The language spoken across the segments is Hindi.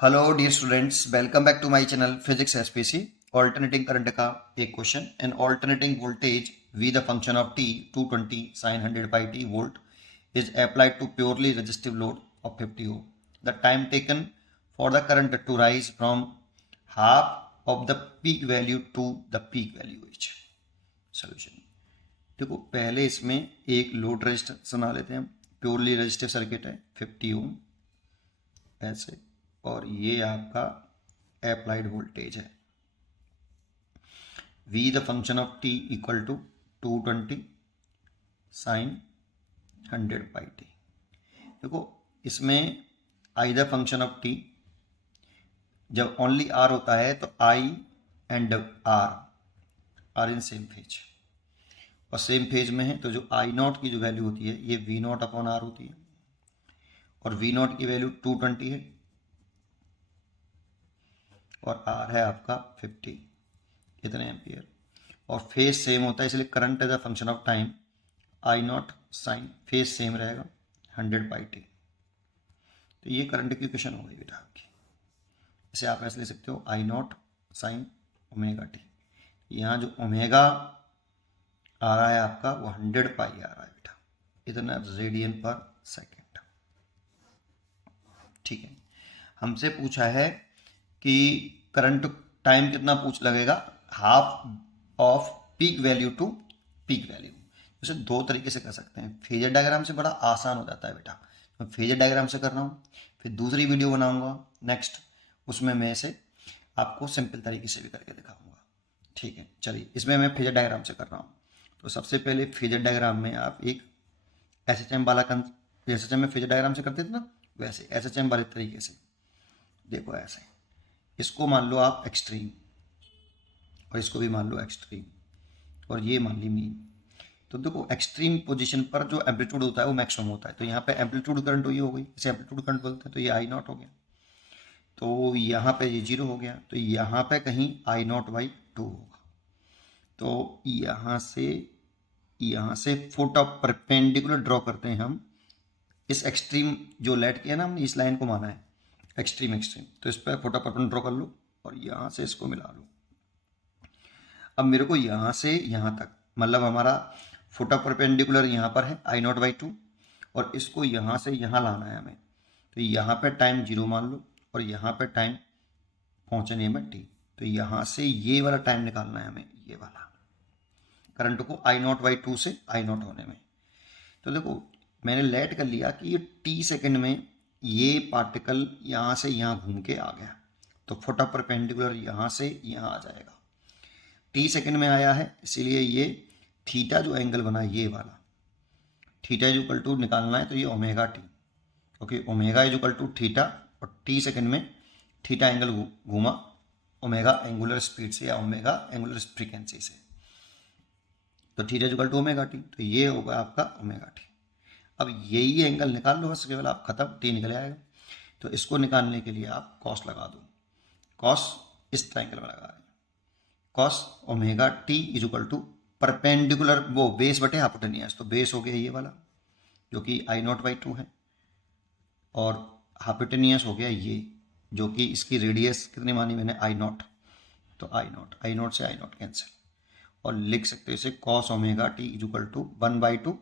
Hello dear students, welcome back to my channel physics SPC. Alternating current का एक question. An alternating voltage V the function of T 220 sin 100 pi t volt is applied to purely resistive load of 50 ohm. The time taken for the current to rise from half of the peak value to the peak value is solution। देखो, पहले इसमें एक लोड रेजिस्टेंस बना लेते हैं हम। प्योरली रेजिस्टिव सर्किट है 50 ओम ऐसे, और ये आपका अप्लाइड वोल्टेज है v the function of t equal to 220 sine 100 pi t। देखो, इसमें i the function of t जब ओनली r होता है तो i and r are in same phase, और सेम फेज में है तो जो आई नॉट की जो वैल्यू होती है ये वी नॉट अपॉन आर होती है, और वी नॉट की वैल्यू 220 है और आर है आपका 50 इतने एम्पियर, और फेज सेम होता है इसलिए current as a function of time I naught sine phase same रहेगा 100 पाई टी। तो ये करंट की इक्वेशन हो गई बेटा आपकी। इसे आप ऐसे ले सकते हो आई नॉट साइन ओमेगा टी। यहाँ जो ओमेगा आ रहा है आपका वो 100 पाई आ रहा है बेटा, इतना रेडियन पर सेकेंड। ठीक है, हमसे पूछा है कि करंट टाइम कितना पूछ लगेगा, half of peak value to peak value. इसे दो तरीके से कर सकते हैं। फेजर डायग्राम से बड़ा आसान हो जाता है बेटा, मैं फेजर डायग्राम से कर रहा हूँ, फिर दूसरी वीडियो बनाऊंगा नेक्स्ट, उसमें मैं इसे आपको सिंपल तरीके से भी करके दिखाऊंगा। ठीक है, चलिए इसमें मैं फेजर डायग्राम से कर रहा हूँ। तो सबसे पहले फेजर डायग्राम में आप एक एसएचएम वाला एसएचएम में फेजर डायग्राम से करते थे ना, वैसे एसएचएम वाले तरीके से देखो। ऐसे इसको मान लो आप एक्सट्रीम, और इसको भी मान लो एक्सट्रीम, और ये मान ली मीन। तो देखो, एक्सट्रीम पोजीशन पर जो एम्पलीट्यूड होता है वो मैक्सिमम होता है, तो यहाँ पे एम्पलीट्यूड करंट ये हो गई, इसे एम्पलीट्यूड करंट बोलते हैं। तो ये आई नॉट हो गया, तो यहाँ पे ये 0 हो गया, तो यहाँ पे कहीं आई नॉट बाई 2 होगा। तो यहाँ से फुट ऑफ परपेंडिकुलर ड्रॉ करते हैं हम। इस एक्सट्रीम जो लेट किया ना हमने, इस लाइन को माना है एक्सट्रीम एक्सट्रीम, तो इस पर फुट ऑफ परपेंडिकुलर ड्रॉ कर लो और यहाँ से इसको मिला लो। अब मेरे को यहाँ से यहाँ तक, मतलब हमारा फुट ऑफ परपेंडिकुलर यहाँ पर है आई नॉट बाई 2, और इसको यहाँ से यहाँ लाना है हमें। तो यहाँ पे टाइम 0 मान लो, और यहाँ पे टाइम पहुँचने में t। तो यहाँ से ये वाला टाइम निकालना है हमें, ये वाला करंट को आई नॉट बाई 2 से आई नॉट होने में। तो देखो, मैंने लेट कर लिया कि ये t सेकेंड में ये पार्टिकल यहाँ से यहाँ घूम के आ गया, तो फुट ऑफ परपेंडिकुलर यहाँ से यहाँ आ जाएगा। t सेकेंड में आया है, इसीलिए ये थीटा जो एंगल बना ये वाला थीटा इज इक्वल टू निकालना है, तो ये ओमेगा टी, क्योंकि omega is equal to theta, और t सेकेंड में थीटा एंगल घूमा ओमेगा एंगुलर स्पीड से या ओमेगा एंगुलर फ्रीक्वेंसी से, तो theta is equal to omega T. तो ये होगा आपका ओमेगा टी। अब यही एंगल निकाल लो बस, केवल आप खत्म, टी निकल आएगा। तो इसको निकालने के लिए आप कॉस लगा दो, कॉस इस ट्रायंगल में लगा रहे हैं, cos omega T is equal to perpendicular वो बेस बटे हाइपोटेनियस, तो बेस हो गया ये वाला जो कि आई नॉट बाई 2 है, और हाइपोटेनियस हो गया ये जो कि इसकी रेडियस कितनी मानी मैंने आई नॉट, तो आई नॉट से आई नॉट कैंसिल, और लिख सकते हो इसे cos omega T is equal to 1/2,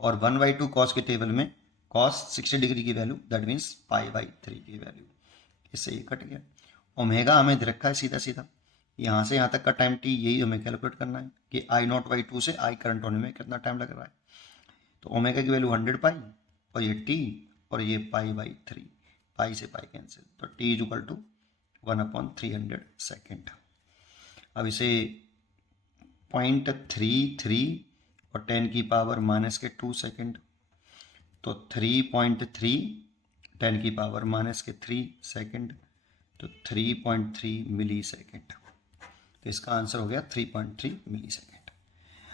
और 1/2 कॉस के टेबल में कॉस 60 डिग्री की वैल्यू, दैट मीन्स π/3 की वैल्यू, इससे ये कट गया। ओमेगा हमें दे रखा है सीधा सीधा, यहाँ से यहाँ तक का टाइम टी, यही हमें कैलकुलेट करना है कि आई नॉट बाई 2 से आई करंट होने में कितना टाइम लग रहा है। तो ओमेगा की वैल्यू 100 पाई, और ये टी, और ये π/3, पाई से पाई कैंसिल, तो T is equal to 1/300 second. अब इसे 0.33 और 10 की पावर -2 सेकेंड, तो 3.3 10 की पावर -3 सेकेंड, तो 3.3 मिली सेकेंड। तो इसका आंसर हो गया 3.3 मिली सेकेंड।